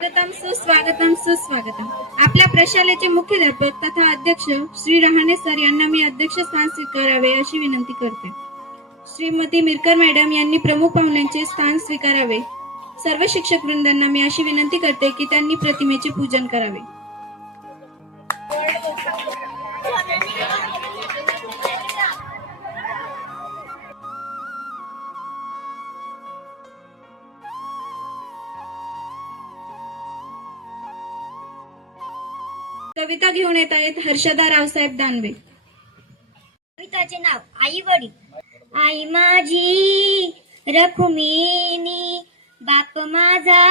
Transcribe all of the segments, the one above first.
स्वागतम सुस्वागतम सुस्वागतम. आपल्या प्रशालेचे मुख्याध्यापक तथा अध्यक्ष श्री रहाणे सर यांना मी अध्यक्ष स्थान स्वीकारावे अशी विनंती करते. श्रीमती मिरकर मॅडम यांनी प्रमुख पाहुण्यांचे स्थान स्वीकारावे. सर्व शिक्षक वृंदांना मी अशी विनंती करते की त्यांनी प्रतिमेचे पूजन करावे. कविता घेऊन येत आहेत हर्षदा रावसाहेब दानवे. कविताचे नाव आई वडील. आई माझी रखुमिनी, बाप माझा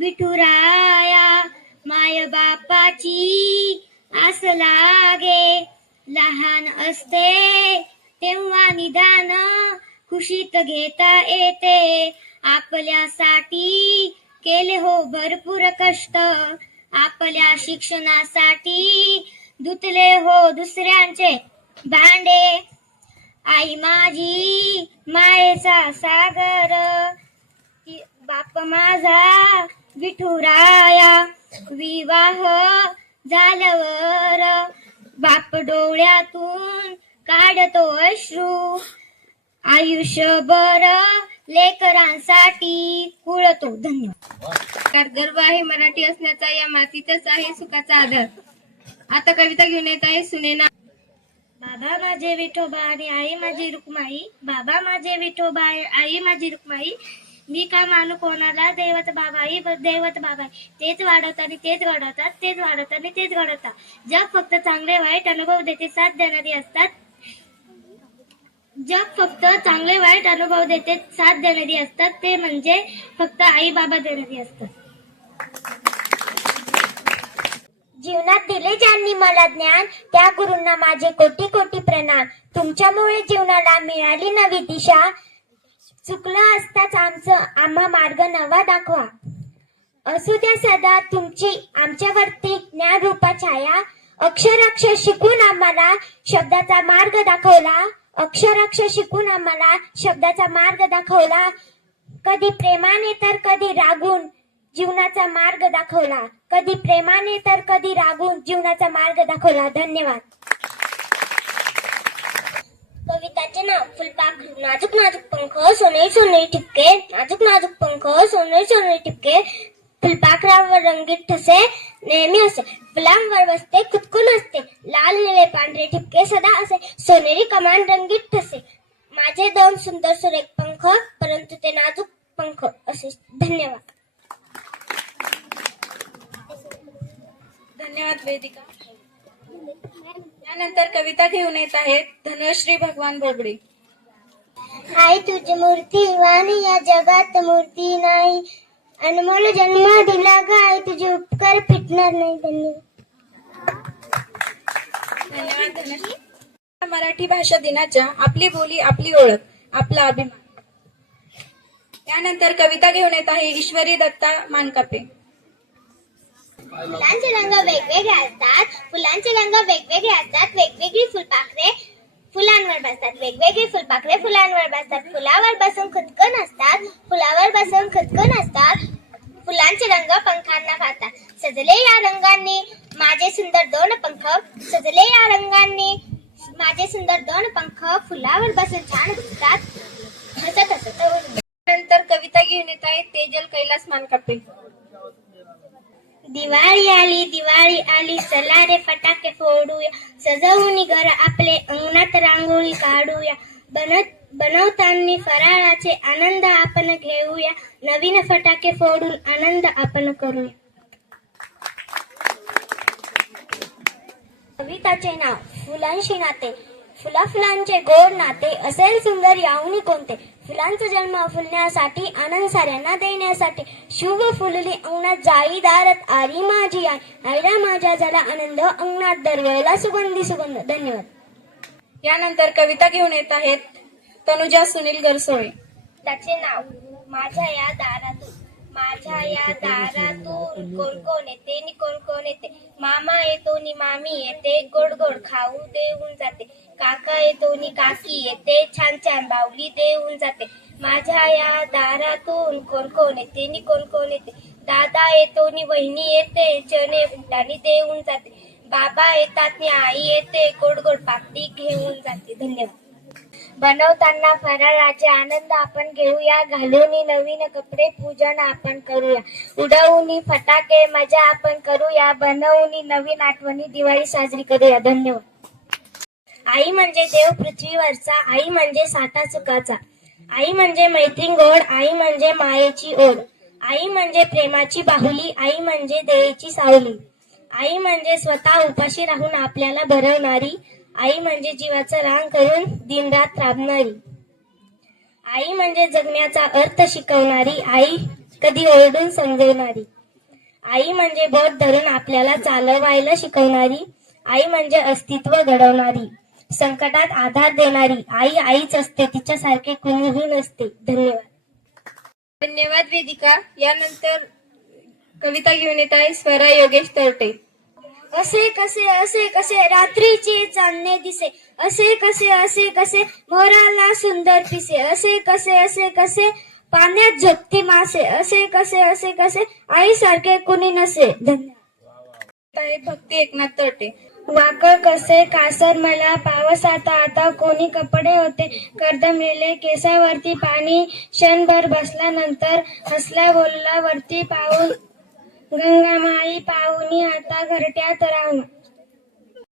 विठुराया, माय बापाची आस लागे. लहान असते तेव्हा निदान खुशीत घेता येते. आपल्यासाठी केले हो भरपूर कष्ट, आपल्या शिक्षणासाठी धुतले हो दुसऱ्यांचे भांडे. आई माझी मायेचा सागर, बाप माझा विठुराया. विवाह झाल्यावर बाप डोळ्यातून काढतो अश्रू. आयुष्यभर लेकरांसाठी कुळतो. धन्यवाद. गर्व आहे मराठी असण्याचा, या मातीतच आहे सुखाचा आधार. आता कविता घेऊन येत आहे सुनेना. बाबा माझे विठोबा आणि आई माझी रुक्माई, बाबा माझे विठोबा आई माझी रुक्माई. मी का मानू कोणाला, दैवत बाबाई दैवत बाबाई. तेच वाढवतात आणि तेच घडवतात, तेच वाढवतात आणि तेच घडवतात. जग फक्त चांगले वाईट अनुभव देते, साथ देणारी असतात. जग फक्त चांगले वाईट अनुभव देते, साथ देणारी असतात. ते म्हणजे फक्त आई बाबा देणारी असतात. जीवनात दिले ज्यांनी मला ज्ञान, त्या गुरूंना माझे कोटी कोटी प्रणाम. तुमच्यामुळे जीवनाला मिळाली नवी दिशा. चुकलं असताच आम्हा मार्ग नवा दाखवा. असू द्या सदा तुमची आमच्यावरती ज्ञान रूपा छाया. अक्षर शिकून आम्हाला शब्दाचा मार्ग दाखवला. अक्षर शिकून आम्हाला शब्दाचा मार्ग दाखवला. कधी प्रेमाने तर कधी रागून जीवनाचा मार्ग दाखवला. कधी प्रेमाने तर कधी रागून जीवनाचा मार्ग दाखवला. धन्यवाद. कविताचे नाव फुलपाखरू. नाजूक नाजूक पंख, सोनेरी सोनेरी ठिपके. नाजूक नाजूक पंख, सोनेरी सोनेरी ठिपके. फुलपाखरावर रंगीत ठसे नेहमी असे. फुलांवर बसते खुदकून असते. लाल निळे पांढरे ठिपके सदा असे. सोनेरी कमान रंगीत ठसे. माझे दोन सुंदर सुरेख पंख, परंतु ते नाजूक पंख असे. धन्यवाद. धन्यवाद वेदिका. त्यानंतर कविता घेऊन येत आहेत धनश्री भगवान बोबडे. आई तुझी मूर्ती वाणी या जगात मूर्ती नाही. अनमोल जन्म दिला गाय, तुझे उपकार फिटणार नाही. धन्यवाद धनश्री. मराठी भाषा दिनाच्या आपली बोली आपली ओळख आपला अभिमान. त्यानंतर कविता घेऊन येत आहे ईश्वरी दत्ता मानकापे. फुलांचे रंग वेगवेगळे असतात, फुलांचे रंग वेगवेगळे असतात. वेगवेगळी फुलपाखरे फुलांवर बसतात, वेगवेगळी फुलपाखरे फुलांवर बसतात. फुलावर बसून खुदकन असतात, फुलावर बसून खुदकन असतात. फुलांचे रंग पंखांना फातात. सजले या रंगांनी माझे सुंदर दोन पंख, सजले या रंगांनी माझे सुंदर दोन पंख. फुलावर बसून छान दिसतात. हसत हसत. नंतर कविता घेऊन येत आहे तेजल कैलास मानकापे. दिवाळी आली चला रे फटाके फोडूया. सजवून घर आपले अंगणात रांगोळी काढूया. बनवताना फराळाचे आनंद आपण घेऊया. नवीन फटाके फोडून आनंद आपण करूया. कविताचे नाव फुलांशी नाते. फुलांचे गोड नाते असेल सुंदर याहुनी कोणते. फुलांचा जन्म फुलण्यासाठी, आनंद साऱ्यांना देण्यासाठी. शुभ फुलली अंगणात जाई दारात आली माझी आई. आईला माझ्या झाला आनंद, अंगणात दरवेळेला सुगंधी सुगंध. धन्यवाद. यानंतर कविता घेऊन येत आहेत तनुजा सुनील गरसोळे. त्याचे नाव माझ्या या दारातून. माझ्या या दारातून कोण कोण येते नि कोण कोण येते. मामा येतो नि मामी येते, गोड गोड खाऊ देऊन जाते. काका येतो नि काकी येते, छान छान बाहुली देऊन जाते. माझ्या या दारातून कोण कोण येते नि कोण कोण येते. दादा येतो नि वहिनी येते, चणे फुटाने देऊन जाते. बाबा येतात नि आई येते, गोड गोड पापडी घेऊन जाते. धन्यवाद. बनवताना फराळाचे आनंद आपण घेऊया, घालून नवीन कपडे पूजन आपण करूया, उडवून फटाके मजा आपण करूया, बनवून नवीन आठवणी दिवाळी साजरी करूया. धन्यवाद. आई म्हणजे देव पृथ्वीवरचा, आई म्हणजे साठा सुखाचा, आई म्हणजे मैत्रीण गोड, आई म्हणजे मायेची ओढ, आई म्हणजे प्रेमाची बाहुली, आई म्हणजे दयेची सावली, आई म्हणजे स्वतः उपाशी राहून आपल्याला भरवणारी, आई म्हणजे जीवाचं रान करून दिनरात राबणारी, आई म्हणजे जगण्याचा अर्थ शिकवणारी, आई कधी ओरडून समजवणारी, आई म्हणजे बोट धरून आपल्याला चालवायला शिकवणारी, आई म्हणजे अस्तित्व घडवणारी, संकटात आधार देणारी, आई आईच असते, तिच्यासारखे कुणीही नसते. धन्यवाद. धन्यवाद वेदिका. यानंतर कविता घेऊन येत आहे स्वरा योगेश तरटे. असे कसे रात्रीचे चांदणे दिसे, असे कसे मोराला सुंदर पिसे, असे कसे पाण्यात झोपती मासे, असे कसे आई सारखे कुणी नसे. धन्यवाद. भक्ती एकनाथ तरटे. वाकळ कसे कासर मला पावस आता कोणी कपडे होते कर्दमलेले केसावरती पाणी, क्षणभर बसल्यानंतर हसला बोलला वरती पाहून, गंगामाई पाहुणी आता घरट्यात राहून.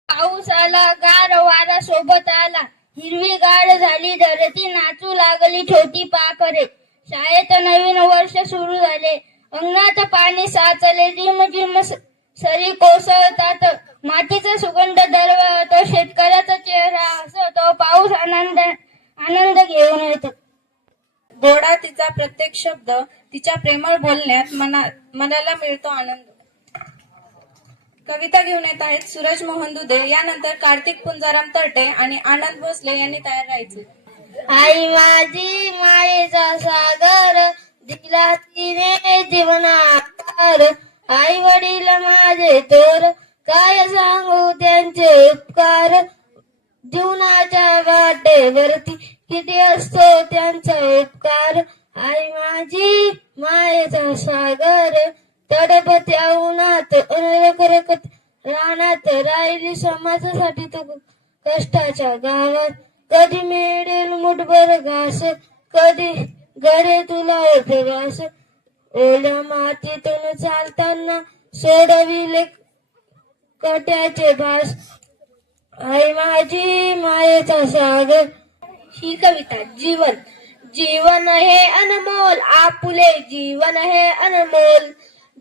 पाऊस आला गार वारा सोबत आला, हिरवी गाड झाली धरती, नाचू लागली छोटी पाखरे, शाळेत नवीन वर्ष सुरू झाले, अंगणात पाणी साचले, रिमझिम सरी कोसळतात, मातीचा सुगंध दरवळतो, शेतकऱ्याचा चेहरा हसतो, पाऊस आनंद घेऊन येतो. गोडा तिचा प्रत्येक शब्द, तिच्या प्रेमळ बोलण्यात मनाला मिळतो आनंद. कविता घेऊन येत आहेत सूरज मोहन दुधे. यानंतर कार्तिक पुंजाराम तरटे आणि आनंद भोसले यांनी तयार राहायचे. आई माझी मायेचा सागर, दिला तिने जीवनाकार, आई वडील माझे थोर, काय सांगू त्यांचे उपकार, जीवनाच्या वाटेवरती किती असतो त्यांचा उपकार, आई माझी मायेचा सागर, तडपत्या उन्हात रखरखत रानात राहिली समाजासाठी तो कष्टाच्या गावात, कधी मिळेल मुठभर घास, कधी गडे तुला घास, ओल्या मातीतून चालताना सोडविले कट्याचे भास, आई माझी मायेचा सागर. ही कविता जीवन हे अनमोल, आपुले जीवन हे अनमोल,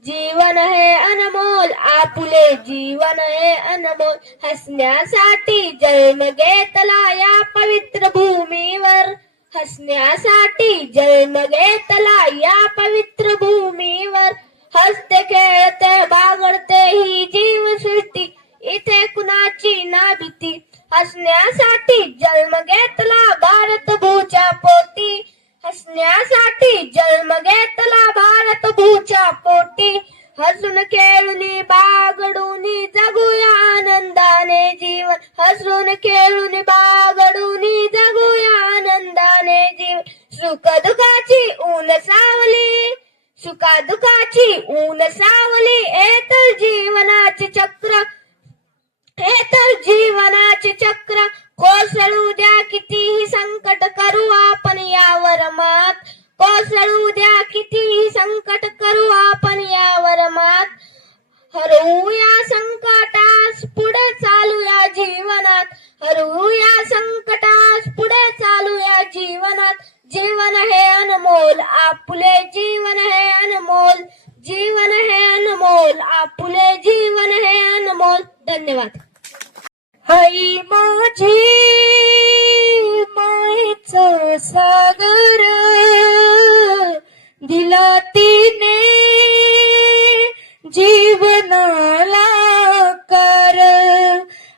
जीवन हे अनमोल, आपुले जीवन हे अनमोल, हसण्यासाठी जन्म घेतला या पवित्र भूमीवर, हसण्यासाठी जन्म घेतला या पवित्र भूमीवर, हसते खेळते बागडते ही जीवसृष्टी, इथे कुणाची ना भीती, हसण्यासाठी जन्म घेतला भारत भूच्या पोटी, हसण्यासाठी जन्म घेतला भारत भूच्या पोटी, हसून खेळून बागडून जगूया आनंदाने जीवन, हसून खेळून बागडून जगूया आनंदाने जीवन, सुखदुःखाची ऊन सावली, सुखदुःखाची ऊन सावली, हे तर जीवनाचे चक्र, हे तर जीवनाचे चक्र, कोसळू द्या कितीही संकट, करू आपण यावर मात, कोसळू द्या कितीही संकट, करू आपण यावर मात, हरवूया संकटास पुढे चालूया जीवनात, हरवूया संकटास पुढे चालूया जीवनात, जीवन हे अनमोल आपुले जीवन हे अनमोल, जीवन हे अनमोल आपुले जीवन हे अनमोल. धन्यवाद. आई माझी मायेचा सागर, दिला तिने जीवनाला कार,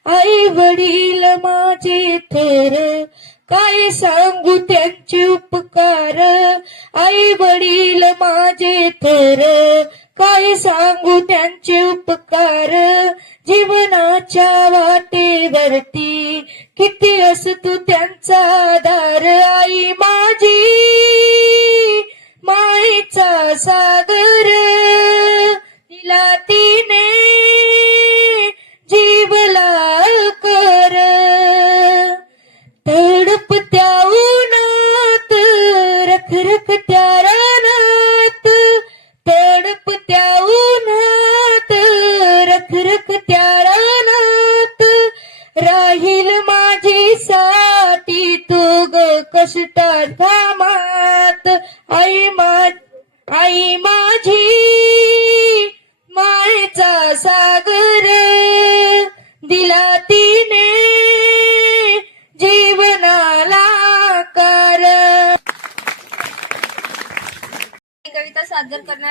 आई वडील माझे थोर, काय सांगू त्यांचे उपकार, आई वडील माझे थोर, काय सांगू त्यांचे उपकार, जीवनाच्या वाटेवरती किती असतो त्यांचा आधार, आई माझी मायेचा सागर,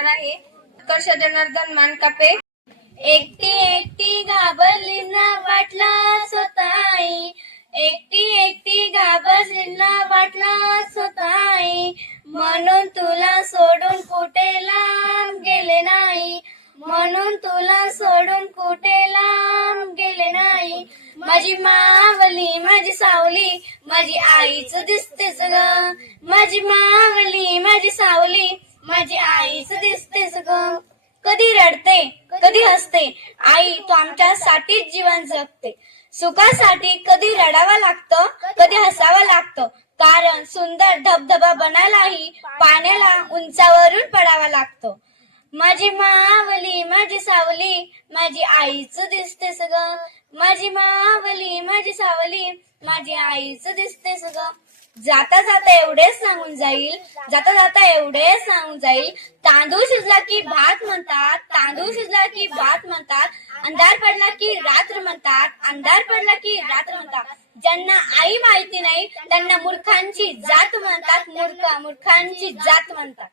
करणार आहे उत्कर्ष जनार्दन मानकापे. एकटी एकटी घाबरली ना वाटला स्वतःई, एकटी एकटी घाबरली ना वाटला स्वतःई, म्हणून तुला सोडून कुठे लांब गेले नाही, म्हणून तुला सोडून कुठे लांब गेले नाही. माझी मावली माझी सावली माझी आईच दिसतेस ग, माझी मावली माझी सावली माझी आईच दिसतेस ग. कधी रडते कधी हसते आई, तू आमच्यासाठीच जीवन जगते. सुखासाठी कधी रडावं लागतं कधी हसावं लागतं, कारण सुंदर धबधबा बनायलाही पाण्याला उंचावरून पडावं लागतं. माझी मावली माझी सावली माझी आईच दिसतेस ग, माझी मावली माझी सावली माझी आईच दिसतेस ग. जाता जाता एवढेच सांगून जाईल, जाता जाता एवढेच सांगून जाईल, तांदूळ शिजला की भात म्हणतात, तांदूळ शिजला की भात म्हणतात, अंधार पडला की रात्र म्हणतात, अंधार पडला की रात्र म्हणतात. ज्यांना आई माहिती नाही त्यांना मूर्खांची जात म्हणतात, मूर्खांची जात म्हणतात.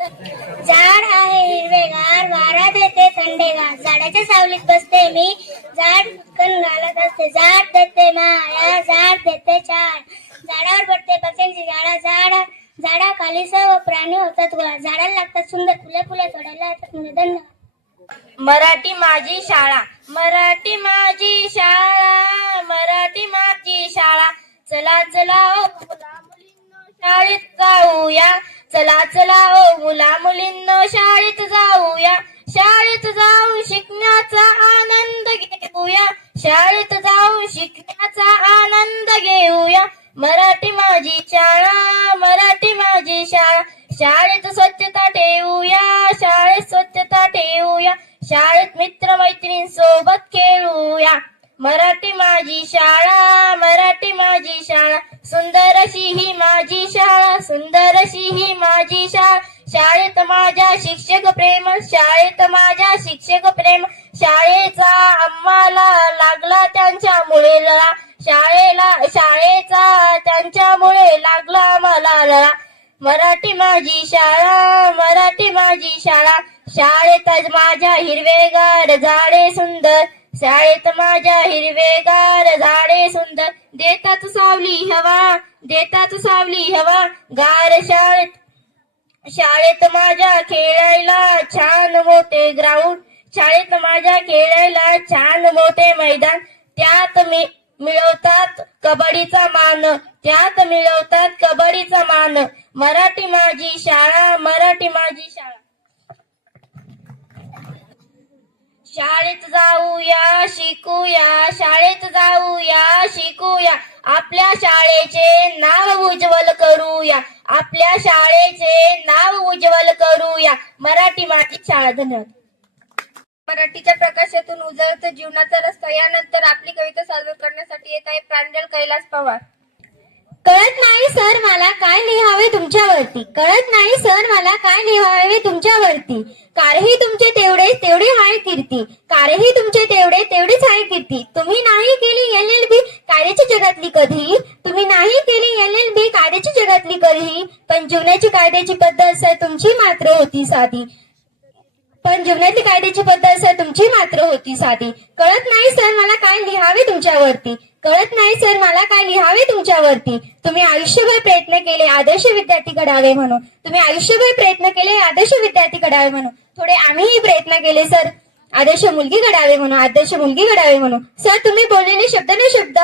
झाड आहे हिरवेगार, वारा देते थंडेगार, झाडाच्या सावलीत बसते मी, झाड कण घालत असते, झाड देते माया, झाड देते छाया, झाडावर पडते पक्ष्यांची झाडा, झाडाखाली सर्व प्राणी होतात गोळा, झाडाला लागतात सुंदर फुले तोडायला येतात मुले. धन्यवाद. मराठी माझी शाळा, मराठी माझी शाळा, मराठी माझी शाळा, चला चला ओ मुला मुलींनो शाळेत जाऊया, चला चला ओ मुला मुलींनो शाळेत जाऊया, शाळेत जाऊन शिकण्याचा आनंद घेऊया, शाळेत जाऊन शिकण्याचा आनंद घेऊया. मराठी माझी शाळा, मराठी माझी शाळा, शाळेत स्वच्छता ठेवूया, शाळेत स्वच्छता ठेवूया, शाळेत मित्र मैत्रीण सोबत खेळूया. मराठी माझी शाळा, मराठी माझी शाळा, सुंदर अशी ही माझी शाळा, सुंदर अशी ही माझी शाळा, शाळेत माझ्या शिक्षक प्रेम, शाळेत माझ्या शिक्षक प्रेम, शाळेचा आम्हाला लागला त्यांच्यामुळे लळा, शाळेचा त्यांच्यामुळे लागला आम्हाला लळा. मराठी माझी शाळा, मराठी माझी शाळा, शाळेत माझ्या हिरवेगार झाडे सुंदर, शाळेत माझ्या हिरवेगार झाडे सुंदर, देतात सावली हवा, देतात सावली हवा गार. शाळेत माझ्या खेळायला छान मोठे ग्राउंड, शाळेत माझ्या खेळायला छान मोठे मैदान, त्यात मिळवतात कबड्डीचा मान, त्यात मिळवतात कबड्डीचा मान. मराठी माझी शाळा, मराठी माझी शाळा. शाळेत जाऊया शिकूया, शाळेत जाऊया शिकूया, आपल्या शाळेचे नाव उज्ज्वल करूया, आपल्या शाळेचे नाव उज्ज्वल करूया. मराठी माझी शाळा. धन्यवाद. मराठीच्या प्रकाशातून उजळत जीवनाचा रस्ता यानंतर आपली कविता सादर करण्यासाठी येत आहे प्रांजल कैलास पवार. कळत नाही सर मला काय लिहावे तुमच्यावरती, कळत नाही सर मला काय लिहावे तुमच्यावरती, कारही तुमचे तेवढे आहे कीर्ती, कारही तुमचे तेवढेच आहे कीर्ती. तुम्ही नाही केली LLB कायद्याची जगातली कधी, तुम्ही नाही केली LLB कायद्याची जगातली कधी, पण जीवनाची कायद्याची पद्धत सर तुमची मात्र होती साधी, पण जीवनातली कायद्याची पद्धत सर तुमची मात्र होती साधी. कळत नाही सर मला काय लिहावे तुमच्यावरती, कळत नाही सर मला काय लिहावे तुमच्यावरती. तुम्ही आयुष्यभर प्रयत्न केले आदर्श विद्यार्थी घडावे म्हणून, तुम्ही आयुष्यभर प्रयत्न केले आदर्श विद्यार्थी घडावे म्हणून, थोडे आम्हीही प्रयत्न केले सर आदर्श मुलगी घडावे म्हणून, आदर्श मुलगी घडावे म्हणून. सर तुम्ही बोललेले शब्द न शब्द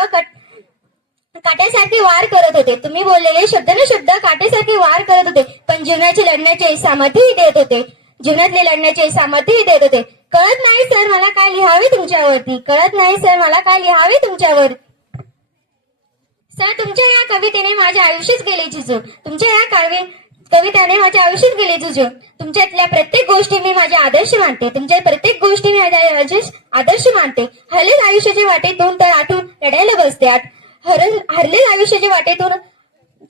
काट्यासारखे वार करत होते, तुम्ही बोललेले शब्द न शब्द काट्यासारखे वार करत होते, पण जीवनाचे लढण्याचे सामर्थ्यही देत होते, जीवनातले लढण्याचे सामर्थ्यही देत होते. कळत नाही सर मला काय लिहावे तुमच्यावरती, कळत नाही सर मला काय लिहावे तुमच्यावर. सर तुमच्या या कवितेने माझे आयुष्यच गेले झिजून, तुमच्या या कवितेने माझे आयुष्यच गेले झिजून. तुमच्यातल्या प्रत्येक गोष्टी मी माझे आदर्श मानते, तुमच्या प्रत्येक गोष्टी मी माझे आदर्श मानते. हरलेच आयुष्याच्या वाटेतून तर आठवून लढायला बसते, हरलेच आयुष्याच्या वाटेतून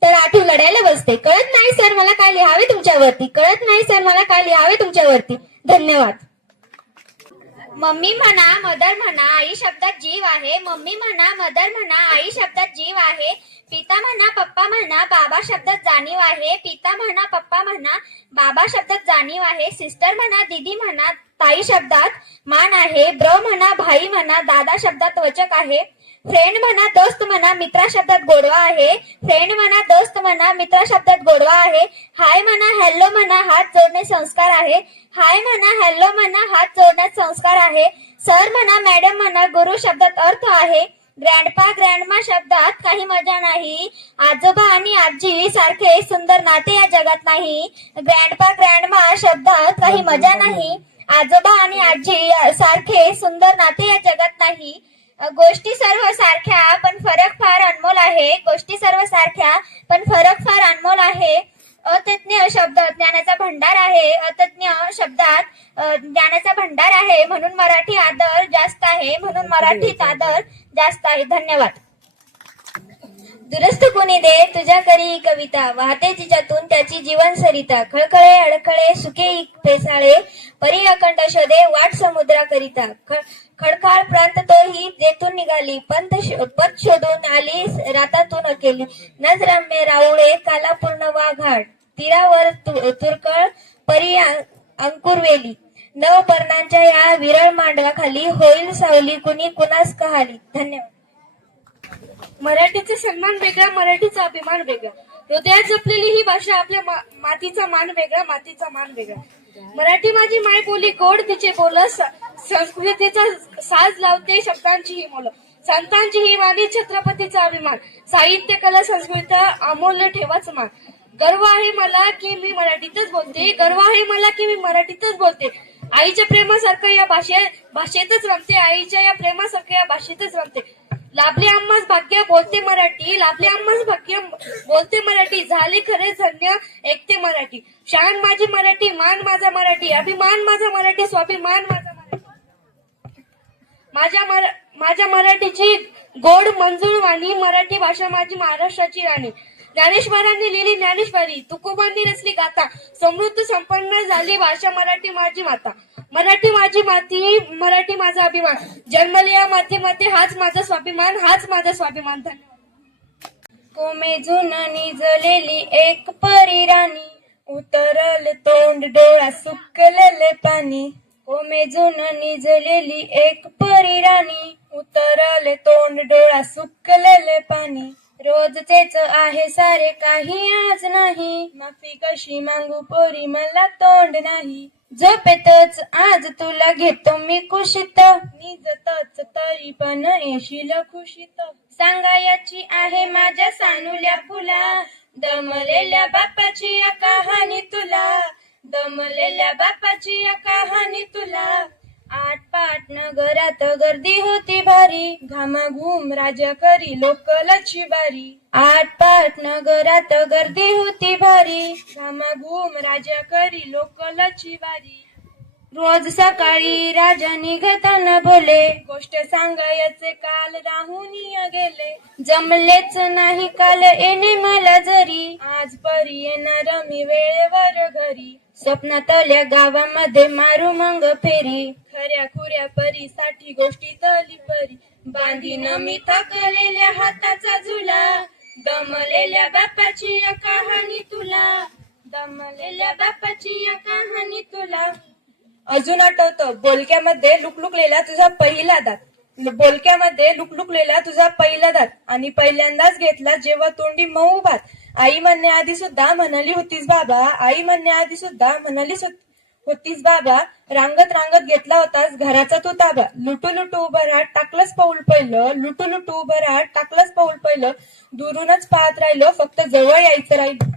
तर आठवून लढायला बसते. कळत नाही सर मला काय लिहावे तुमच्यावरती, कळत नाही सर मला काय लिहावे तुमच्यावरती. धन्यवाद. मम्मी म्हणा, मदर म्हणा, आई शब्दात जीव आहे. मम्मी म्हणा, मदर म्हणा, आई शब्दात जीव आहे. पिता म्हणा, पप्पा म्हणा, बाबा शब्दात जाणीव आहे. पिता म्हणा, पप्पा म्हणा, बाबा शब्दात जाणीव आहे. सिस्टर म्हणा, दीदी म्हणा, ताई शब्दात मान आहे. ब्र म्हणा, भाई म्हणा, दादा शब्दात वचक आहे. फ्रेंड म्हणा, दोस्त म्हणा, मित्रा शब्दात गोडवा आहे. फ्रेंड म्हणा, दोस्त म्हणा, मित्रा शब्दात गोडवा आहे. हाय म्हणा, हॅलो म्हणा, हात जोडणे संस्कार आहे. हाय म्हणा, हॅलो म्हणा, हात जोडण्यात संस्कार आहे. सर म्हणा, मॅडम म्हणा, गुरु शब्दात अर्थ आहे. ग्रँडपा, ग्रँडमा शब्दात काही मजा नाही. आजोबा आणि आजी सारखे सुंदर नाते या जगात नाही. ग्रँडपा, ग्रँडमा शब्दात काही मजा नाही. आजोबा आणि आजी सारखे सुंदर नाते या जगात नाही. गोष्टी सर्व सारख्या पण फरक फार अनमोल आहे. गोष्टी सर्व सारख्या पण फरक फार अनमोल आहे. अतज्ञ शब्द ज्ञानाचा भंडार आहे. अतज्ञ शब्दात ज्ञानाचा भंडार आहे. म्हणून मराठी आदर जास्त आहे. म्हणून मराठीत आदर जास्त आहे. धन्यवाद. दुरस्त कोणी दे तुझ्या करी कविता, वाहते जिच्यातून त्याची जीवन सरिता. खळखळे अडखळे सुखे पेसाळे, परी अखंड शोधे वाट समुद्रा करिता. खडकाळ प्रांत तोही जेथून निघाली, पद शोधून आली रातातून अकेली. नजरम्य राऊळे काला पूर्ण वाघाड, तीरावर तुरकळ परी अंकुरवेली. नव पर्णांच्या या विरळ मांडवाखाली, होईल सावली कुणी कुणास कहाली. धन्यवाद. मराठीचे सन्मान वेगळा, मराठीचा अभिमान वेगळा. हृदयात जपलेली ही भाषा, आपल्या मातीचा मान वेगळा, मातीचा मान वेगळा. मराठी माझी माय बोली, गोड तिचे बोल, संस्कृतीचा साज लावते शब्दांची ही मोल. संतांची ही वाणी, छत्रपतीचा अभिमान. साहित्य, कला, संस्कृती अमूल्य ठेवाच मान. गर्व आहे मला की मी मराठीतच बोलते. गर्व आहे मला की मी मराठीतच बोलते. आईच्या प्रेमासारखं या भाषेतच रमते. आईच्या या प्रेमासारखं या भाषेतच रमते. लाभले आम्हास भाग्य बोलते मराठी. लाभले आम्हास भाग्य बोलते मराठी. झाले खरे धन्य ऐकते मराठी. शान माझी मराठी, मान माझा मराठी, अभिमान माझा मराठी, स्वाभिमान माझा मराठी. माझ्या मराठीची गोड मंजूळ वाणी, मराठी भाषा माझी महाराष्ट्राची राणी. ज्ञानेश्वरांनी लिहिली ज्ञानेश्वरी, तुकोबांनी रचली गाथा. समृद्ध संपन्न झाली भाषा मराठी माझी माता. मराठी माझी माती, मराठी माझा अभिमान. जन्मले या मातीमध्ये, हाच माझा स्वाभिमान, हाच माझा स्वाभिमान. धन्यवाद. कोमेजून निजलेली एक परी राणी, उतरल तोंड डोळा सुकलेले पाणी. कोमेजून निजलेली एक परी राणी, उतरल तोंड डोळा सुकलेले पाणी. रोजचेच आहे सारे काही आज नाही, माफी कशी मागू पोरी मला तोंड नाही. झोपेतच आज तुला घेतो मी कुशीत, निजतच तरी पण येशील खुशीत. सांगायची आहे माझ्या सानुल्या फुला, दमलेल्या बापाची या कहाणी तुला. दमलेल्या बापाची या कहाणी तुला. आटपाट नगरात गर्दी होती भारी, घामाघूम राजा करी लोकलाची बारी. आटपाट नगरात गर्दी होती भारी, घामाघूम राजा करी लोकलाची बारी. रोज सकाळी राजा निघताना बोले, गोष्ट सांगायचे काल राहून गेले. जमलेच नाही काल येणे मला जरी, आज परी येणार मी वेळेवर घरी. स्वप्नातल्या गावामध्ये मारू मग फेरी, खऱ्या खुऱ्या परीसाठी गोष्टी तली परी. बांधीन मी थकलेल्या हाताचा झुला, दमलेल्या बापाची या कहाणी तुला. दमलेल्या बापाची या कहाणी तुला. अजून आठवतं बोलक्यामध्ये लुकलुकलेला तुझा पहिला दात. बोलक्यामध्ये लुकलुकलेला तुझा पहिला दात, आणि पहिल्यांदाच घेतला जेव्हा तोंडी मऊ भात. आई म्हणण्याआधी सुद्धा म्हणाली होतीस बाबा, आई म्हणण्याआधी सुद्धा म्हणाली होतीस बाबा. रांगत रांगत घेतला होतास घराचा तू ताबा. लुटू लुटू उभं राहत टाकलंच पाऊल पहिलं, लुटू लुटू उभं राहत टाकलंच पाऊल पहिलं. दुरूनच पाहत राहिलो, फक्त जवळ यायचं राहिलं.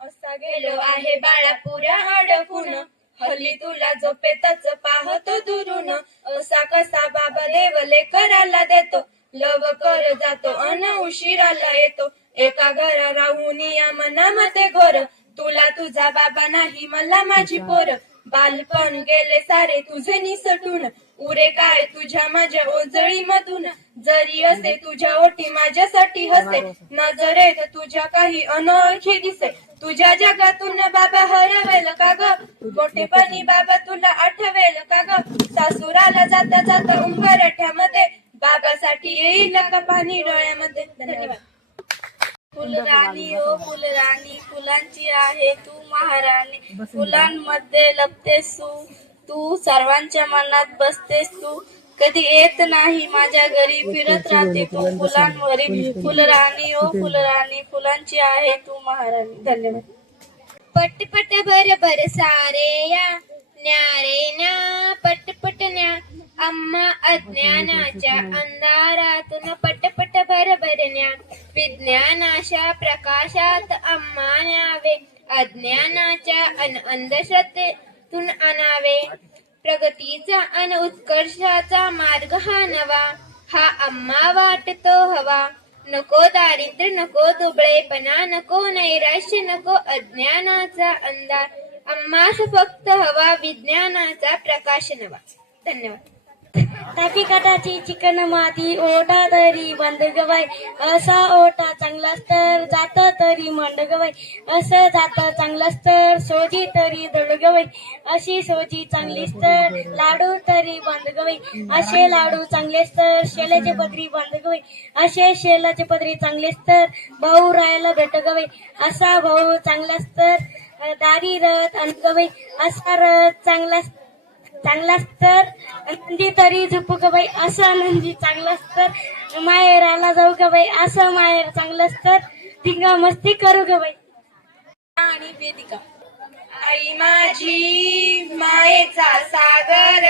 असा गेलो आहे बाळा पुऱ्या अडकून, हल्ली तुला झोपेतच पाहतो दुरून. असा कसा बाबा देवले करायला देतो, लव कर जातो अन उशिराला येतो. एका घरा राहून या मनामध्ये घोर, तुला तुझा बाबा नाही मला माझी पोर. बालपण गेले सारे तुझे निसटून, उरे काय तुझ्या माझ्या ओजळी मधून. जरी असे तुझ्या ओठी माझ्यासाठी हसे, नजरेत तुझ्या काही अनोळखी दिसे. तुझ्या जगातून बाबा हरवेल का ग, मोठेपणी बाबा तुला आठवेल का ग. सासुराला जाता जाता उंबरठ्यामध्ये बाबासाठी येईल का पाणी डोळ्यामध्ये. धन्यवाद. फुलराणी ओ फुलराणी, फुलांची आहे तू महाराणी, फुलांमध्ये लपतेस तू सर्वांच्या मनात बसतेस तू, कधी येत नाही माझ्या घरी, फिरत राहते तू फुलांवरी, फुलराणी ओ फुलराणी, फुलांची आहे तू महाराणी. धन्यवाद. पटपट बर बर सारे या न्यारे न्या पटपट न्या, अम्मा अज्ञानाच्या अंधारातून पटपट बर बर न्या, विज्ञानाच्या प्रकाशात अम्मा न्यावे, अज्ञानाच्या अंधश्रद्धेतून आणावे, प्रगतीचा अन उत्कर्षाचा मार्ग हा नवा, हा अम्मा वाटतो हवा, नको दारिद्र्य नको दुबळेपणा नको नैराश्य नको अज्ञानाचा अंधार, अम्मास फक्त हवा विज्ञानाचा प्रकाश नवा. धन्यवाद. टाकी काटाची चिकन माती ओढा तरी बंद गवाय, असा ओढा चांगलाच तर जात तरी मंड गवाय, असं जात चांगलाच तर सोजी तरी दड गवाय, अशी सोजी चांगलीच तर लाडू तरी बंद गवाय, असे लाडू चांगलेच तर शेलाचे पदरी बंद गवाय, असे शेलाचे पदरी चांगलेच तर भाऊ राहायला भेट गवाय, असा भाऊ चांगलाच तर दारी रथ अनगवाय, असा रथ चांगलाच तर नंदी तरी झोपू ग बाई, असं नंदी चांगलाच तर माहेराला जाऊ ग बाई, असं माहेर चांगलंच तर धिंगा मस्ती करू ग बाई. आणि वेदिका. आई माझी मायेचा सागर,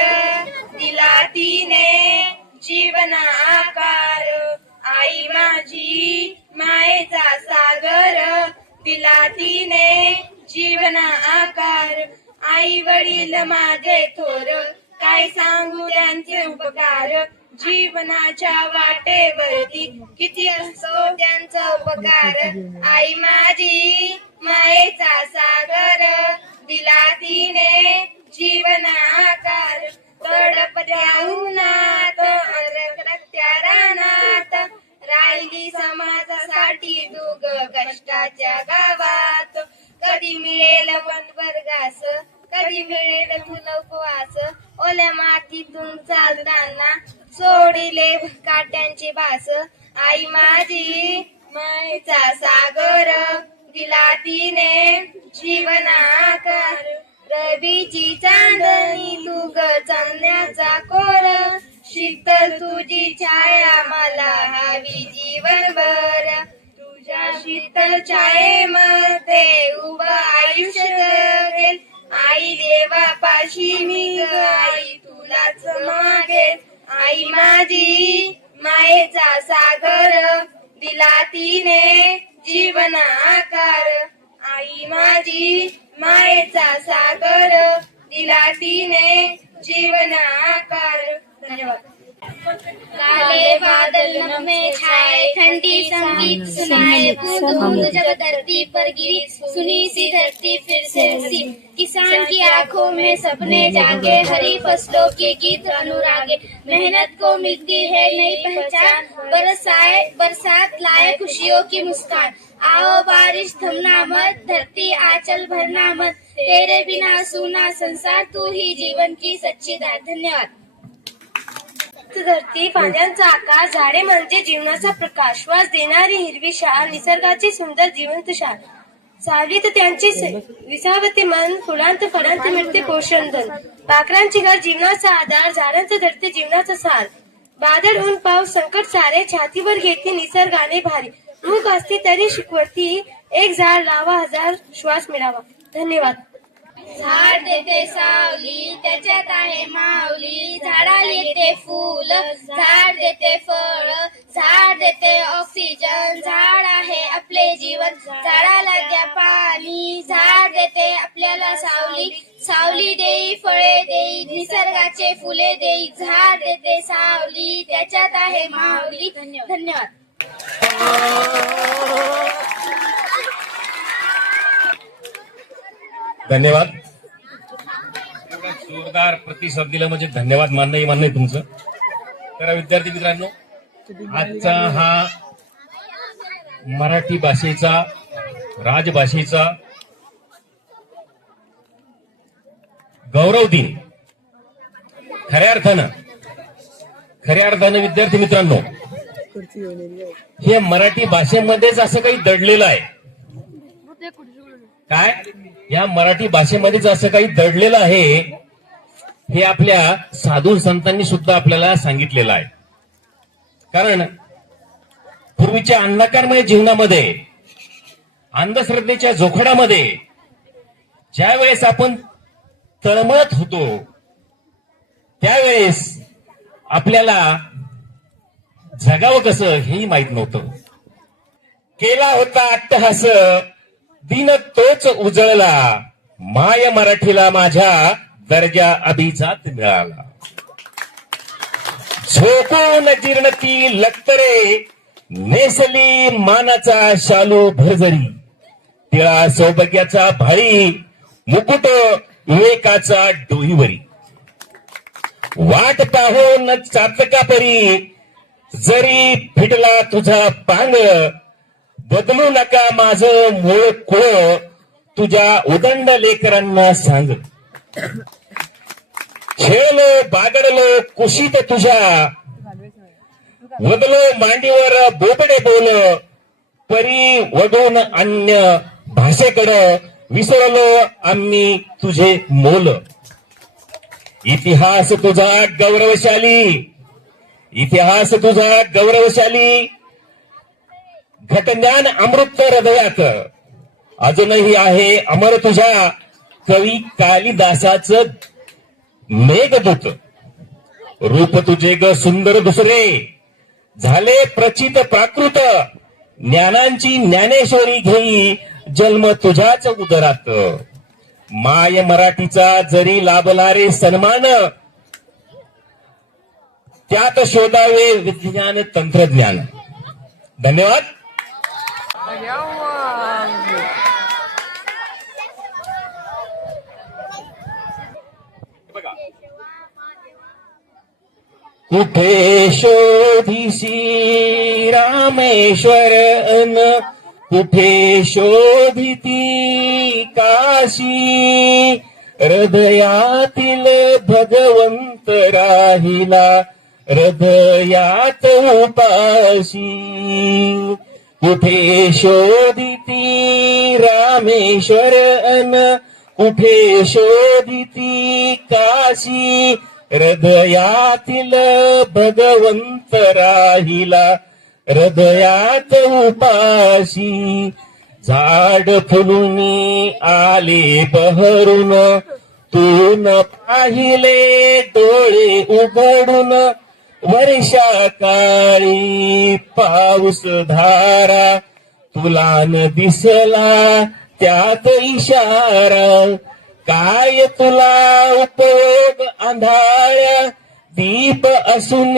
दिला तिने जीवन आकार, आई माझी मायेचा सागर, दिला तिने जीवन आकार, आई वडील माझे थोर, काय सांगू त्यांचे उपकार, जीवनाच्या वाटेवरती किती असतो त्यांचा उपकार, आई माझी मायेचा सागर, दिला तिने जीवन आकार, तडपत्या उन्हात रखरखत्या रानात, राहिली समाजासाठी दुग कष्टाच्या गावात, कधी मिळेल वनभर घास, कधी मिळेल तुला उपवास, ओल्या मातीतून चालताना सोडिले काट्यांचे भास, आई माझी मायेचा सागर, दिला तिने जीवन आकार, रवीची चांदणी तुग चांदण्याचा कोर, शीतल तुझी छाया मला हवी जीवनभर, तुझ्या शीतल छायेमध्ये उभं आयुष्य जगेल, आई देवापाशी मी आई तुलाच मागेल, आई माझी मायेचा सागर, दिला तिने जीवन आकार, आई माझी मायेचा सागर, दिला तिने जीवन आकार. धन्यवाद. काले बादल में छाए, ठंडी संगीत सुनाए, बूंद बूंद जब धरती पर गिरी, सुनी सी धरती फिर से हंसी, किसान की आंखों में सपने जागे, हरी फसलों के गीत अनुरागे, मेहनत को मिलती है नई पहचान, बरसात लाए खुशियों की मुस्कान, आओ बारिश थमना मत, धरती आंचल भरना मत, तेरे बिना सूना संसार, तू ही जीवन की सच्ची दात. धन्यवाद. धरती, पाण्याचा आकाश, झाडे म्हणजे जीवनाचा प्रकाश, श्वास देणारी हिरवी शाल, निसर्गाचे सुंदर जिवंत शाल, सावलीत त्यांचे विसावते मन, फुलांत फळांत मिळते पोषण धन, पाखरांची घर जीवनाचा आधार, झाडांचं धरते जीवनाचा सार, बादल ऊन पाऊस संकट सारे, छातीवर घेते निसर्गाने भारी, मूक असते तरी शिकवती, एक झाड लावा हजार श्वास मिळावा. धन्यवाद. झाड देते सावली, त्याच्यात आहे माऊली, झाडाला येते फूल, झाड देते फळ, झाड देते ऑक्सिजन, झाड आहे आपले जीवन, झाडाला द्या पाणी, झाड देते आपल्याला सावली, सावली देई फळे देई, निसर्गाचे फुले देई, झाड देते सावली, त्याच्यात आहे माऊली. धन्यवाद. धन्यवाद. जोरदार प्रतिसाद दिला म्हणजे धन्यवाद मानणं तुमचं. तर विद्यार्थी मित्रांनो, आजचा हा मराठी भाषेचा राजभाषेचा गौरव दिन खऱ्या अर्थानं विद्यार्थी मित्रांनो, हे मराठी भाषेमध्येच असं काही दडलेलं आहे. काय या मराठी भाषेमध्येच असं काही दडलेलं आहे, हे आपल्या साधू संतांनी सुद्धा आपल्याला सांगितलेलं आहे. कारण पूर्वीच्या अंधकारमय जीवनामध्ये, अंधश्रद्धेच्या जोखडामध्ये ज्या वेळेस आपण तळमळत होतो, त्यावेळेस आपल्याला जगावं कसं हेही माहित नव्हतं. केला होता अट्टहास दिन तोच उजळला, माय मराठीला माझ्या दर्जा अभिजात मिळाला. झोपून जीर्ण ती लक्तरे, नेसली मानाचा शालू भरजरी. तिळा सौभाग्याचा भाळी, मुकुट विवेकाचा डोईवरी. वाट पाहून चातका परी, जरी फिटला तुझा पांग. बदलू नका माझं मूळ कुळ, तुझ्या उदंड लेकरांना सांग. खेळलो बागडलो कुशीत तुझ्या, वदलो मांडीवर बोबडे बोल. परी वडून अन्य भाषेकडं, विसरलो आम्ही तुझे मोल. इतिहास तुझा गौरवशाली, इतिहास तुझा गौरवशाली. घटज्ञान अमृत हृदयात, अजूनही आहे अमर तुझ्या कवी कालिदासाचं मेघदूत. रूप तुझे ग सुंदर दुसरे, झाले प्रचित प्राकृत. ज्ञानांची ज्ञानेश्वरी घेई, जन्म तुझ्याच उदरात. माय मराठीचा जरी लाभला रे सन्मान, त्यात शोधावे विज्ञान तंत्रज्ञान. धन्यवाद. कुठे शोधिसी रामेश्वर अन, कुठे शोधिती काशी. हृदयातील भगवंत राहिला, हृदयात उपाशी. कुठे शोधिती रामेश्वर अन, कुठे शोधिती काशी. हृदयातील भगवंत राहिला, हृदयात उपाशी. झाड फुलून आले बहरून, तून पाहिले डोळे उघडून. वर्षा काळी पाऊस धारा, तुला न दिसला त्यात इशारा. काय तुला उपयोग आंधळ्या, दीप असून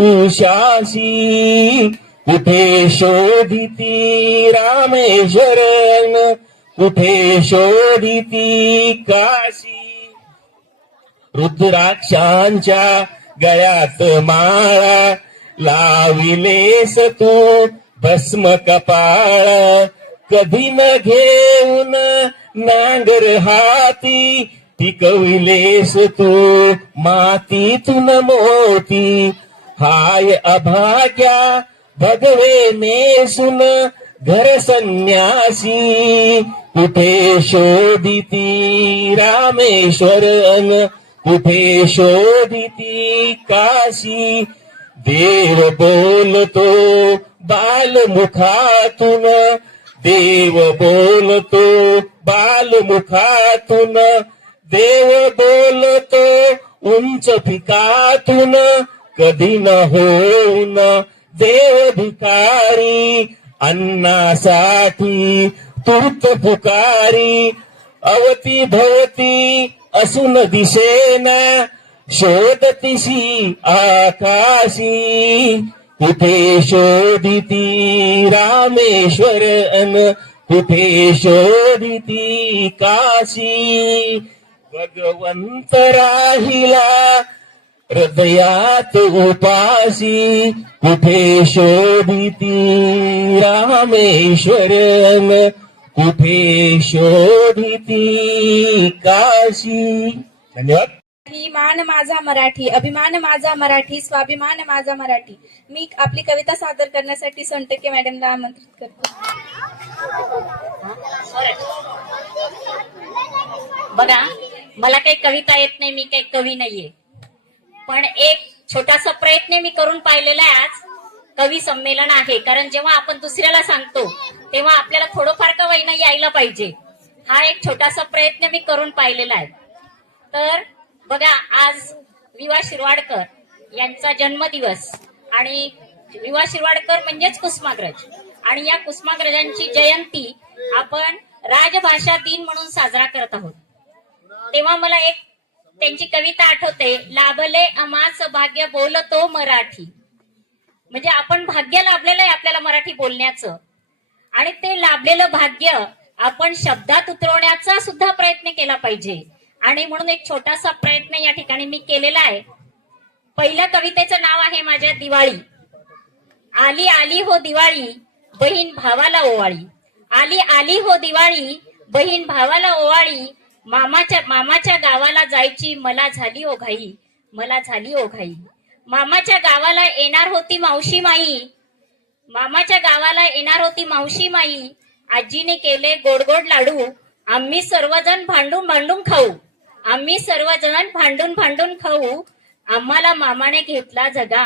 उशाशी. कुठे शोधिती रामेश्वरन, कुठे शोधिती काशी. रुद्राक्षांच्या गळ्यात माळा, लाविलेस तू भस्म कपाळ. कधी न घेऊन नांगर हाती, पिकविलेस तू मातीतून मोती. हाय अभाग्या भगवे नेसून घर संन्यासी. कुठे शोधिती रामेश्वरन, कुठे शोधिती काशी. देव बोलतो बालमुखातून, देव बोलतो बालमुखातून. देव बोलतो उंच पिकातून, कधी न होऊन देव भिकारी. अन्नासाठी तूर्त पुकारी, अवती भवती असून दिसेना. शोधतीशी आकाशी. कुठे शोधिती रामेश्वरन, कुठे शोधिती काशी. भगवंत राहिला हृदयात उपाशी. कुठे शोधिती रामेश्वरन, कुठे शोधिती काशी. धन्यवाद. मान माझा मराठी, अभिमान माझा मराठी, स्वाभिमान माझा मराठी. मी आपली कविता सादर करण्यासाठी सोनटके मॅडमला आमंत्रित करतो. बघा, मला काही कविता येत नाही, मी काही कवी नाहीये, पण एक छोटासा प्रयत्न मी करून पाहिलेला आहे. आज कवी संमेलन आहे, कारण जेव्हा आपण दुसऱ्याला सांगतो तेव्हा आपल्याला थोडंफार का होईना यायला पाहिजे. हा एक छोटासा प्रयत्न मी करून पाहिलेला आहे. तर बघा, आज विवा शिरवाडकर यांचा जन्मदिवस, आणि विवा शिरवाडकर म्हणजेच कुसुमाग्रज, आणि या कुसुमाग्रजांची जयंती आपण राजभाषा दिन म्हणून साजरा करत आहोत. तेव्हा मला एक त्यांची कविता आठवते, लाभले आम्हास भाग्य बोलतो मराठी. म्हणजे आपण भाग्य लाभलेलं आहे आपल्याला मराठी बोलण्याचं, आणि ते लाभलेलं भाग्य आपण शब्दात उतरवण्याचा सुद्धा प्रयत्न केला पाहिजे. आणि म्हणून एक छोटासा प्रयत्न या ठिकाणी मी केलेला आहे. पहिल्या कवितेचं नाव आहे माझ्या दिवाळी. आली आली हो दिवाळी, बहीण भावाला ओवाळी. आली आली हो दिवाळी, बहीण भावाला ओवाळी. मामाच्या गावाला जायची मला झाली ओघाई, मला झाली ओघाई. मामाच्या गावाला येणार होती मावशी माई, मामाच्या गावाला येणार होती मावशी माई. आजीने केले गोड गोड लाडू, आम्ही सर्वजण भांडून भांडून खाऊ, आम्ही सर्वजण भांडून भांडून खाऊ. आम्हाला मामाने घेतला जगा,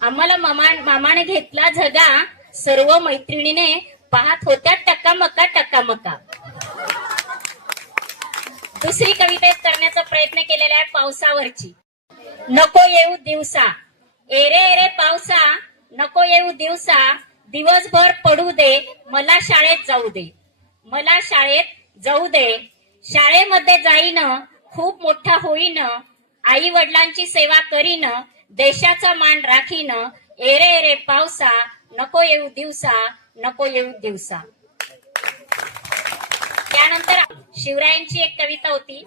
आम्हाला मामाने घेतला जगा. सर्व मैत्रिणीने पाहत होत्या टकामका टकामका. दुसरी कविता करण्याचा प्रयत्न केलेला आहे पावसावरची. नको येऊ दिवसा, एरे एरे पावसा, नको येऊ दिवसा. दिवसभर पडू दे, मला शाळेत जाऊ दे, मला शाळेत जाऊ दे. शाळेमध्ये जाईन, खूप मोठा होईन, आई वडिलांची सेवा करीन, देशाचा मान राखीन. एरे एरे पावसा, नको येऊ दिवसा, नको येऊ दिवसा. त्यानंतर शिवरायांची एक कविता होती.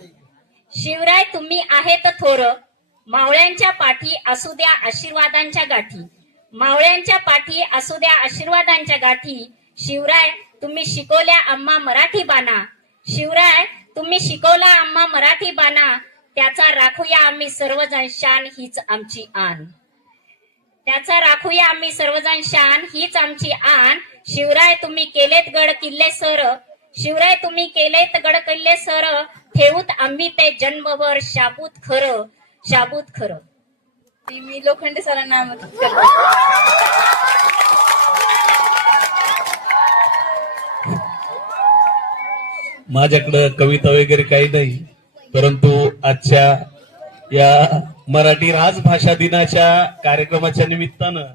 शिवराय तुम्ही आहेत थोर, मावळ्यांच्या पाठी असू द्या आशीर्वादांच्या गाठी, मावळ्यांच्या पाठी असू द्या आशीर्वादांच्या गाठी. शिवराय तुम्ही शिकवल्या आम्हा मराठी बाणा, शिवराय तुम्ही शिकवला आम्हा मराठी बाणा. त्याचा राखूया आम्ही सर्वजण शान, हीच आमची आन, त्याचा राखूया आम्ही सर्वजण शान, हीच आमची आन. शिवराय तुम्ही केलेत गड किल्ले सर, शिवराय तुम्ही केलेत गड किल्ले सर. ठेवूत आम्ही ते जन्मभर शाबूत खरं, शाबूत खरं. मी लोखंडे सरांना आमंत्रित करतो. माझ्याकडं कविता वगैरे काही नाही, परंतु आजच्या या मराठी राजभाषा दिनाच्या कार्यक्रमाच्या निमित्तानं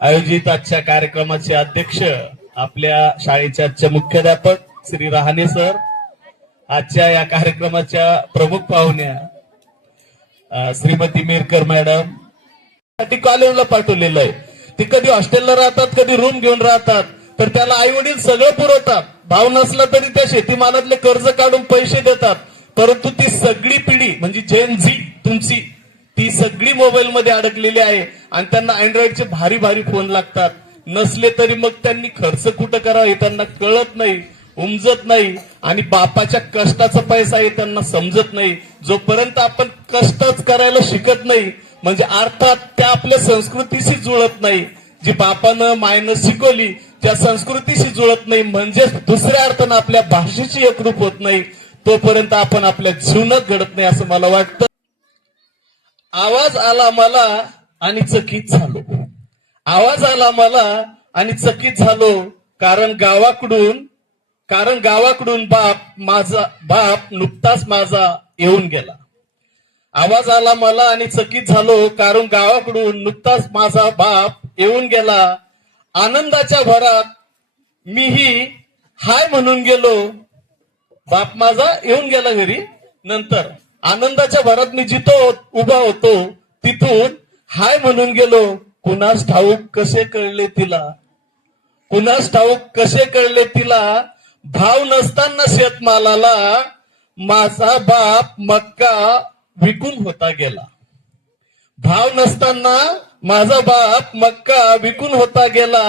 आयोजित आजच्या कार्यक्रमाचे अध्यक्ष आपल्या शाळेचे आजचे मुख्याध्यापक श्री रहाणे सर, आजच्या या कार्यक्रमाच्या प्रमुख पाहुण्या श्रीमती मिरकर मॅडम, ती कॉलेजला पाठवलेलं आहे. ती कधी हॉस्टेलला राहतात, कधी रूम घेऊन राहतात, तर त्याला आई वडील सगळं पुरवतात. भाव नसला तरी त्या शेतीमालातले कर्ज काढून पैसे देतात. परंतु ती सगळी पिढी म्हणजे जेन झी तुमची, ती सगळी मोबाईल मध्ये अडकलेली आहे आणि त्यांना अँड्रॉइडचे भारी भारी फोन लागतात. नसले तरी मग त्यांनी खर्च कुठं करावा हे त्यांना कळत नाही, उमजत नाही, आणि बापाच्या कष्टाचा पैसा हे त्यांना समजत नाही. जोपर्यंत आपण कष्टच करायला शिकत नाही, म्हणजे अर्थात त्या आपल्या संस्कृतीशी जुळत नाही, जी बापानं मायनं शिकवली त्या संस्कृतीशी जुळत नाही, म्हणजेच दुसऱ्या अर्थानं आपल्या भाषेशी एकरूप होत नाही, तोपर्यंत आपण आपल्या जीवनात घडत नाही असं मला वाटतं. आवाज आला मला आणि चकित झालो, आवाज आला मला आणि चकित झालो. कारण गावाकडून बाप नुकताच माझा येऊन गेला. आवाज आला मला आणि चकित झालो, कारण गावाकडून नुकताच माझा बाप येऊन गेला. आनंदाच्या भरात मीही हाय म्हणून गेलो. बाप माझा येऊन गेला घरी, नंतर आनंदाच्या भरात मी जिथं उभा होतो तिथून हाय म्हणून गेलो. कुणास ठाऊक कसे कळले तिला, कुणास ठाऊक कसे कळले तिला. भाव नसताना शेतमालाला माझा बाप मक्का विकून होता गेला. भाव नसताना माझा बाप मक्का विकून होता गेला.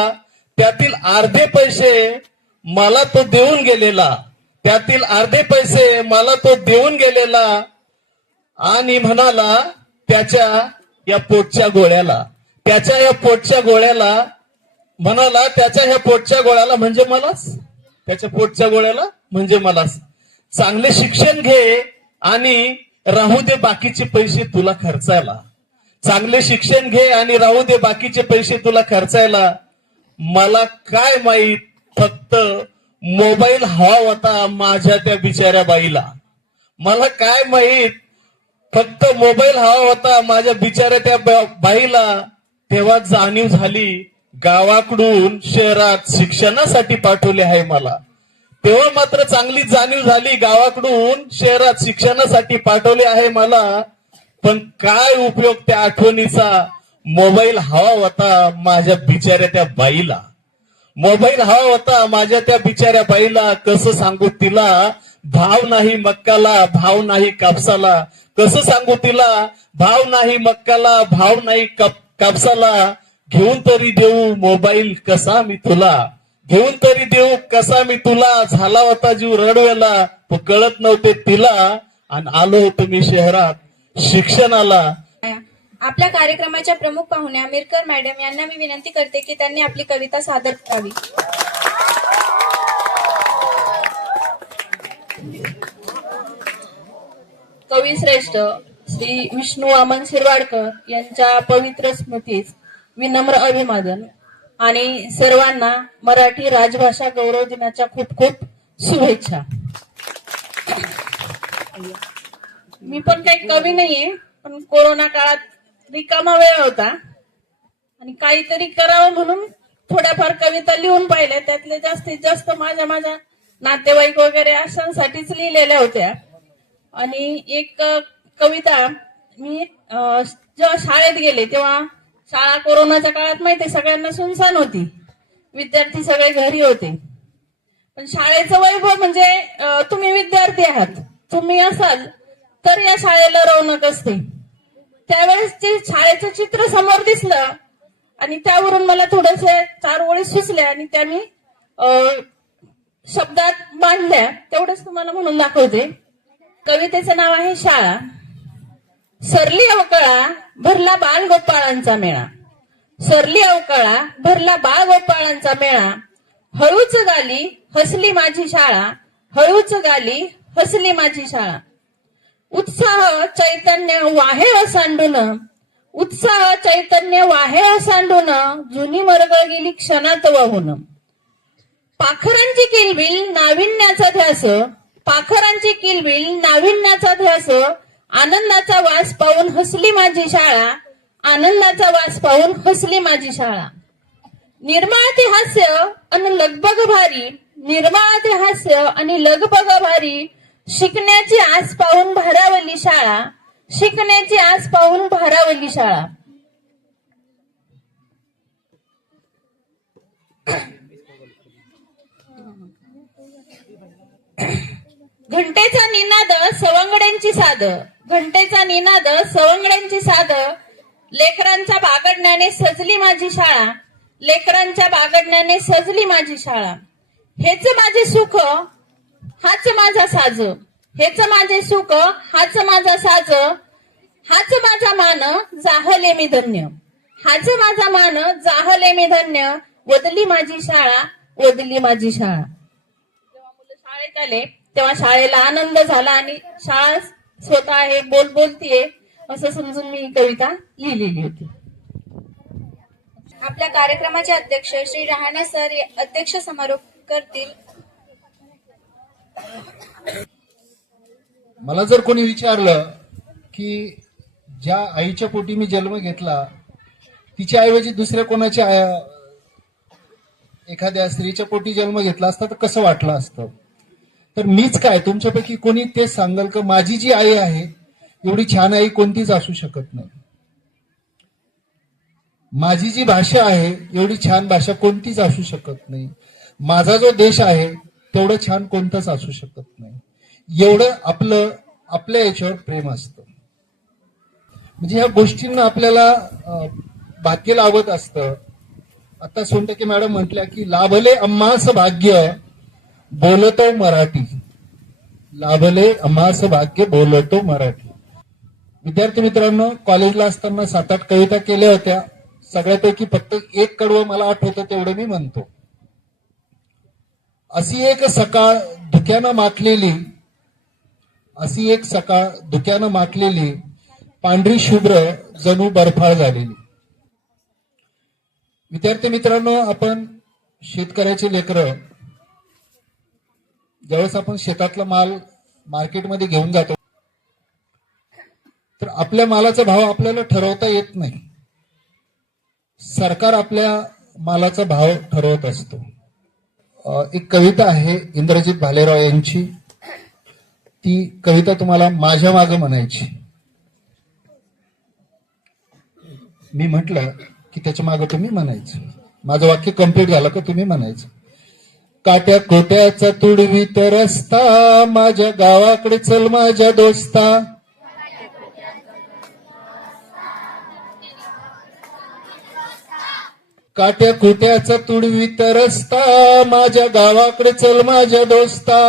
त्यातील अर्धे पैसे मला तो देऊन गेलेला, त्यातील अर्धे पैसे मला तो देऊन गेलेला. आणि म्हणाला त्याच्या या पोटच्या गोळ्याला, त्याच्या या पोटच्या गोळ्याला म्हणाला, त्याच्या ह्या पोटच्या गोळ्याला म्हणजे मलाच, त्याच्या पोटच्या गोळ्याला म्हणजे मलाच. चांगले शिक्षण घे आणि राहू दे बाकीचे पैसे तुला खर्चायला. चांगले शिक्षण घे आणि राहू दे बाकीचे पैसे तुला खर्चायला. मला काय माहित, फक्त मोबाईल हवा होता माझ्या त्या बिचाऱ्या बाईला. मला काय माहित, फक्त मोबाईल हवा होता माझ्या बिचाऱ्या त्या बाईला. तेव्हा जाणीव झाली गावाकडून शहरात शिक्षणासाठी पाठवले आहे मला. तेव्हा मात्र चांगली जाणीव झाली गावाकडून शहरात शिक्षणासाठी पाठवले आहे मला. पण काय उपयोग त्या आठवणीचा, मोबाईल हवा होता माझ्या बिचाऱ्या त्या बाईला. मोबाईल हवा होता माझ्या त्या बिचाऱ्या बाईला. कसं सांगू तिला, भाव नाही मक्काला, भाव नाही कापसाला. कसं सांगू तिला, भाव नाही मक्काला, भाव नाही कापसाला. घेऊन तरी देऊ मोबाईल कसा मी तुला, घेऊन तरी देऊ कसा मी तुला. झाला होता जीव रडवेला, तो कळत नव्हते तिला. आणि आलो होतो मी शहरात शिक्षणाला. आपल्या कार्यक्रमाच्या प्रमुख पाहुण्या मिरकर मॅडम यांना मी विनंती करते की त्यांनी आपली कविता सादर करावी. कविश्रेष्ठ श्री विष्णू वामन शिरवाडकर यांच्या पवित्र स्मृतीस विनम्र अभिवादन आणि सर्वांना मराठी राजभाषा गौरव दिनाच्या खूप खूप शुभेच्छा. मी पण काही कवी नाहीये, पण कोरोना काळात रिकामा वेळ होता आणि काहीतरी करावं म्हणून थोड्याफार कविता लिहून पाहिल्या. त्यातले जास्तीत जास्त माझ्या नातेवाईक वगैरे अशांसाठीच लिहिलेल्या होत्या. आणि एक कविता मी जेव्हा शाळेत गेले तेव्हा, शाळा कोरोनाच्या काळात माहिती सगळ्यांना सुनसान होती, विद्यार्थी सगळे घरी होते. पण शाळेचं वैभव म्हणजे तुम्ही विद्यार्थी आहात, तुम्ही असाल तर या शाळेला रौनक असते. त्यावेळेस ते शाळेचं चित्र समोर दिसलं आणि त्यावरून मला थोडेसे 4 ओळी सुचल्या आणि त्यांनी शब्दात बांधल्या. तेवढंच तुम्हाला म्हणून दाखवते. कवितेचं नाव आहे शाळा. सरली अवकाळा भरला बाल गोपाळांचा मेळा, सरली अवकाळा भरला बाळ गोपाळांचा मेळा. हळूच गाली हसली माझी शाळा, हळूच गाली हसली माझी शाळा. उत्साह चैतन्य वाहे ओसांडून, उत्साह चैतन्य वाहे ओसांडून, जुनी मरगळ गेली क्षणात वाहून. पाखरांची किलबिल नाविन्याचा ध्यास, पाखरांची किलबिल नाविन्याचा ध्यास. आनंदाचा वास पाहून हसली माझी शाळा, आनंदाचा वास पाहून हसली माझी शाळा. निर्मळते हास्य आणि लगबग भारी, निर्मळते हास्य आणि लगबग भारी. शिकण्याची आस पाहून भारावली शाळा, शिकण्याची आस पाहून भारावली शाळा. घंटेचा निनाद सवंगड्यांची साद, घंटेचा निनाद सवंगड्यांची साद. लेकरांच्या बागडण्याने सजली माझी शाळा, लेकरांच्या बागडण्याने सजली माझी शाळा. हेच माझे सुख हाच माझा साज, हेच माझे सुख हाच माझा साज. हाच माझा मान जाहले मी धन्य, हाच माझा मान जाहले मी धन्य. वदली माझी शाळा, वदली माझी शाळा. जेव्हा मुलं शाळेत आले तेव्हा शाळेला आनंद झाला आणि शाळा स्वतः आहे, बोलतीये असं समजून मी ही कविता लिहिलेली होती. आपल्या कार्यक्रमाचे अध्यक्ष श्री रहाणे सर अध्यक्ष समारोप करतील. मला जर कोणी विचारलं की ज्या आईच्या पोटी मी जन्म घेतला तिच्याऐवजी दुसऱ्या कोणाच्या एखाद्या स्त्रीच्या पोटी जन्म घेतला असता तर कसं वाटलं असतं, तर मीच काय तुमच्यापैकी कोणी तेच सांगाल का माझी जी आई आहे एवढी छान आई कोणतीच असू शकत नाही. माझी जी भाषा आहे एवढी छान भाषा कोणतीच असू शकत नाही. माझा जो देश आहे तेवढं छान कोणतंच असू शकत नाही. एवढं आपल्या याच्यावर प्रेम असतं. म्हणजे ह्या गोष्टींना आपल्याला भाग्य लाभत असतं. आता सोनटके मॅडम म्हटल्या की लाभले अम्मास भाग्य बोलतो मराठी, लाभले अम्मास भाग्य बोलतो मराठी. विद्यार्थी मित्रांनो, कॉलेजला असताना 7-8 कविता केल्या होत्या. सगळ्यापैकी फक्त एक कडवं मला आठवतं, तेवढं मी म्हणतो. अशी एक सकाळ धुक्यानं माखलेली, पांढरी शुभ्र जणू बर्फाळ झालेली. विद्यार्थी मित्रांनो, आपण शेतकऱ्याचे लेकरं, ज्यावेळेस आपण शेतातला माल मार्केटमध्ये घेऊन जातो, तर आपल्या मालाचा भाव आपल्याला ठरवता येत नाही. सरकार आपल्या मालाचा भाव ठरवत असतो. एक कविता आहे इंद्रजित भालेराव यांची. ती कविता तुम्हाला माझ्या मागे म्हणायची. मी म्हटलं की त्याच्या मागे तुम्ही म्हणायचं. माझं वाक्य कंप्लीट झालं का तुम्ही म्हणायचं. काट्या खोट्याचा तुडवीत रस्ता, माझ्या गावाकडे चल माझ्या दोस्ता. काट्या खोट्याचा तुडवीत रस्ता, माझ्या गावाकडे चल माझ्या दोस्ता.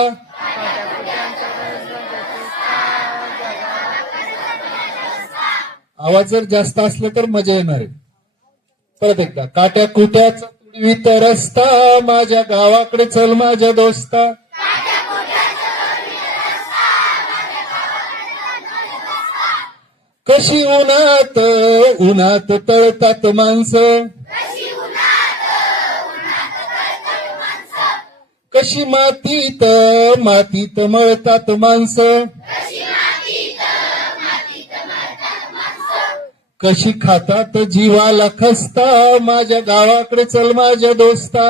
आवाज जर जास्त असला तर मजा येणार आहे. परत एकदा. काट्या कुट्याचा तुडवीत रस्ता, माझ्या गावाकडे चल माझ्या दोस्ता. कशी उन्हात तळतात माणसं, कशी मातीत मळतात माणसं, कशी खातात जीवाला खस्ता, माझ्या गावाकडे चल माझ्या दोस्ता.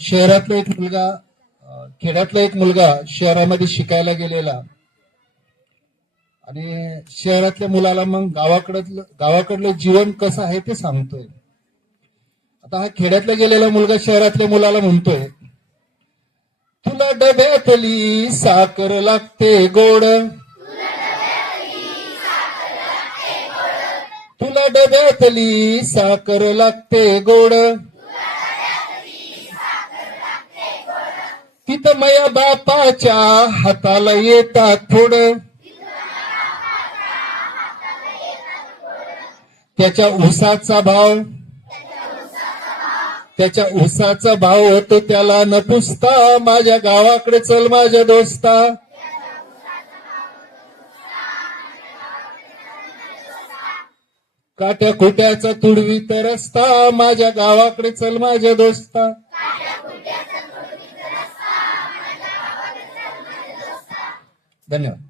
शहरातला एक मुलगा, खेड्यातला एक मुलगा शहरामध्ये शिकायला गेलेला, आणि शहरातल्या मुलाला मग गावाकडलं जीवन कसं आहे ते सांगतोय. आता हा खेड्यातला गेलेला मुलगा शहरातल्या मुलाला म्हणतोय, तुला डब्यातली साखर लागते गोड, तुला डब्यातली साखर लागते गोड, तिथं मया बापाच्या हाताला येतात थोडं, त्याच्या ऊसाचा भाव होतो त्याला न पुसता, माझ्या गावाकडे चल माझ्या दोस्ता. काट्या खोट्याचा तुडवीत रस्ता, माझ्या गावाकडे चल माझ्या दोस्ता. धन्यवाद.